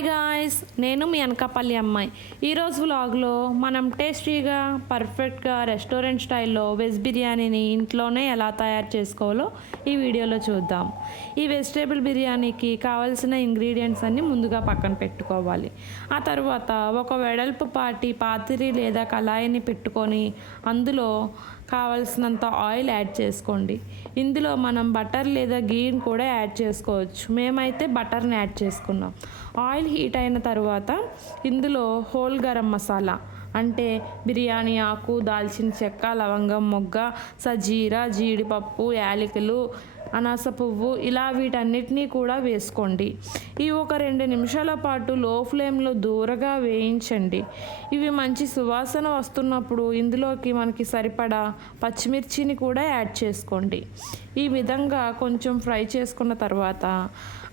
Hi guys నేను మీ అనకాపల్లి అమ్మాయి. ఈరోజు వ్లాగ్లో మనం టేస్టీగా పర్ఫెక్ట్గా రెస్టారెంట్ స్టైల్లో వెజ్ బిర్యానీని ఇంట్లోనే ఎలా తయారు చేసుకోవాలో ఈ వీడియోలో చూద్దాం. ఈ వెజిటేబుల్ బిర్యానీకి కావాల్సిన ఇంగ్రీడియంట్స్ అన్నీ ముందుగా పక్కన పెట్టుకోవాలి. ఆ తర్వాత ఒక వెడల్పు పాటి పాతిరి లేదా కళాయిని పెట్టుకొని అందులో కావలసినంత ఆయిల్ యాడ్ చేసుకోండి. ఇందులో మనం బటర్ లేదా గీని కూడా యాడ్ చేసుకోవచ్చు. మేమైతే బటర్ని యాడ్ చేసుకున్నాం. ఆయిల్ హీట్ అయిన తర్వాత ఇందులో హోల్ గరం మసాలా అంటే బిర్యానీ ఆకు దాల్చిన చెక్క లవంగం మొగ్గ సజీరా జీడిపప్పు యాలకులు అనాస పువ్వు ఇలా వీటన్నిటినీ కూడా వేసుకోండి. ఇవి ఒక రెండు నిమిషాల పాటు లో ఫ్లేమ్లో దూరగా వేయించండి. ఇవి మంచి సువాసన వస్తున్నప్పుడు ఇందులోకి మనకి సరిపడా పచ్చిమిర్చిని కూడా యాడ్ చేసుకోండి. ఈ విధంగా కొంచెం ఫ్రై చేసుకున్న తర్వాత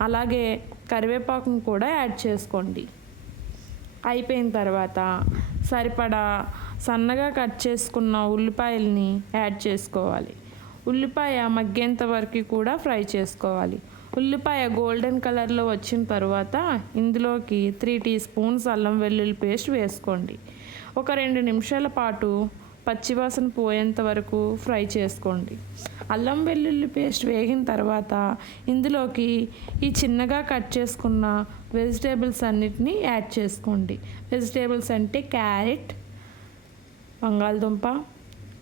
అలాగే కరివేపాకును కూడా యాడ్ చేసుకోండి. అయిపోయిన తర్వాత సరిపడా సన్నగా కట్ చేసుకున్న ఉల్లిపాయల్ని యాడ్ చేసుకోవాలి. ఉల్లిపాయ మగ్గేంత వరకు కూడా ఫ్రై చేసుకోవాలి. ఉల్లిపాయ గోల్డెన్ కలర్లో వచ్చిన తర్వాత ఇందులోకి త్రీ టీ స్పూన్స్ అల్లం వెల్లుల్లి పేస్ట్ వేసుకోండి. ఒక రెండు నిమిషాల పాటు పచ్చివాసన పోయేంత వరకు ఫ్రై చేసుకోండి. అల్లం వెల్లుల్లి పేస్ట్ వేగిన తర్వాత ఇందులోకి ఈ చిన్నగా కట్ చేసుకున్న వెజిటేబుల్స్ అన్నిటినీ యాడ్ చేసుకోండి. వెజిటేబుల్స్ అంటే క్యారెట్ బంగాళదుంప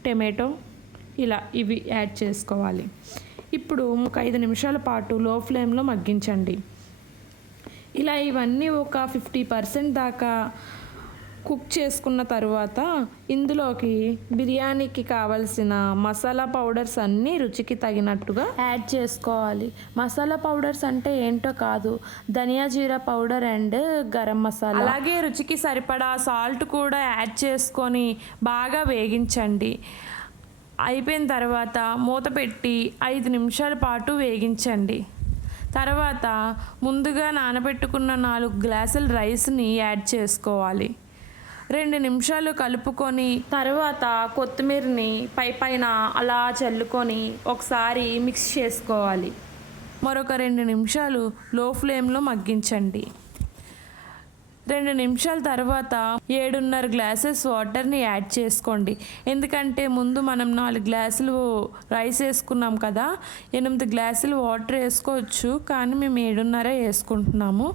టమాటో ఇలా ఇవి యాడ్ చేసుకోవాలి. ఇప్పుడు ఒక ఐదు నిమిషాల పాటు లో ఫ్లేమ్లో మగ్గించండి. ఇలా ఇవన్నీ ఒక ఫిఫ్టీ పర్సెంట్ దాకా కుక్ చేసుకున్న తర్వాత ఇందులోకి బిర్యానీకి కావలసిన మసాలా పౌడర్స్ అన్నీ రుచికి తగినట్టుగా యాడ్ చేసుకోవాలి. మసాలా పౌడర్స్ అంటే ఏంటో కాదు. ధనియా జీరా పౌడర్ అండ్ గరం మసాలా. అలాగే రుచికి సరిపడా సాల్ట్ కూడా యాడ్ చేసుకొని బాగా వేగించండి. అయిపోయిన తర్వాత మూత పెట్టి ఐదు నిమిషాల పాటు వేగించండి. తర్వాత ముందుగా నానబెట్టుకున్న నాలుగు గ్లాసుల రైస్ని యాడ్ చేసుకోవాలి. రెండు నిమిషాలు కలుపుకొని తర్వాత కొత్తిమీరని పై పైన అలా చల్లుకొని ఒకసారి మిక్స్ చేసుకోవాలి. మరొక రెండు నిమిషాలు లో ఫ్లేమ్లో మగ్గించండి. రెండు నిమిషాల తర్వాత ఏడున్నర గ్లాసెస్ వాటర్ని యాడ్ చేసుకోండి. ఎందుకంటే ముందు మనం నాలుగు గ్లాసులు రైస్ వేసుకున్నాం కదా ఎనిమిది గ్లాసులు వాటర్ వేసుకోవచ్చు. కానీ మేము ఏడున్నర వేసుకుంటున్నాము.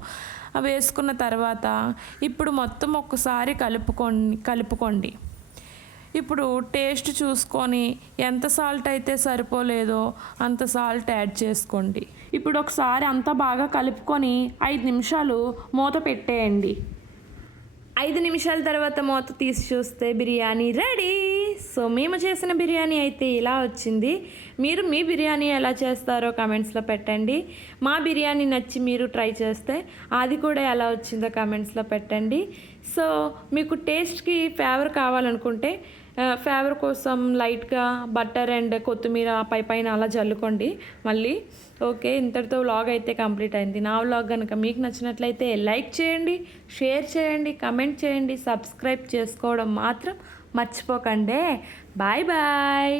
అవి వేసుకున్న తర్వాత ఇప్పుడు మొత్తం ఒక్కసారి కలుపుకోండి కలుపుకోండి. ఇప్పుడు టేస్ట్ చూసుకొని ఎంత సాల్ట్ అయితే సరిపోలేదో అంత సాల్ట్ యాడ్ చేసుకోండి. ఇప్పుడు ఒకసారి అంతా బాగా కలుపుకొని ఐదు నిమిషాలు మూత పెట్టేయండి. ఐదు నిమిషాల తర్వాత మూత తీసి చూస్తే బిర్యానీ రెడీ. సో మేము చేసిన బిర్యానీ అయితే ఇలా వచ్చింది. మీరు మీ బిర్యానీ ఎలా చేస్తారో కమెంట్స్లో పెట్టండి. మా బిర్యానీ నచ్చి మీరు ట్రై చేస్తే అది కూడా ఎలా వచ్చిందో కమెంట్స్లో పెట్టండి. సో మీకు టేస్ట్కి ఫేవర్ కావాలనుకుంటే ఫేవర్ కోసం లైట్గా బటర్ అండ్ కొత్తిమీర పై పైన అలా జల్లుకోండి. మళ్ళీ ఓకే ఇంతటితో వ్లాగ్ అయితే కంప్లీట్ అయింది. నా వ్లాగ్ కనుక మీకు నచ్చినట్లయితే లైక్ చేయండి షేర్ చేయండి కమెంట్ చేయండి సబ్స్క్రైబ్ చేసుకోవడం మాత్రం మర్చిపోకండి. Bye bye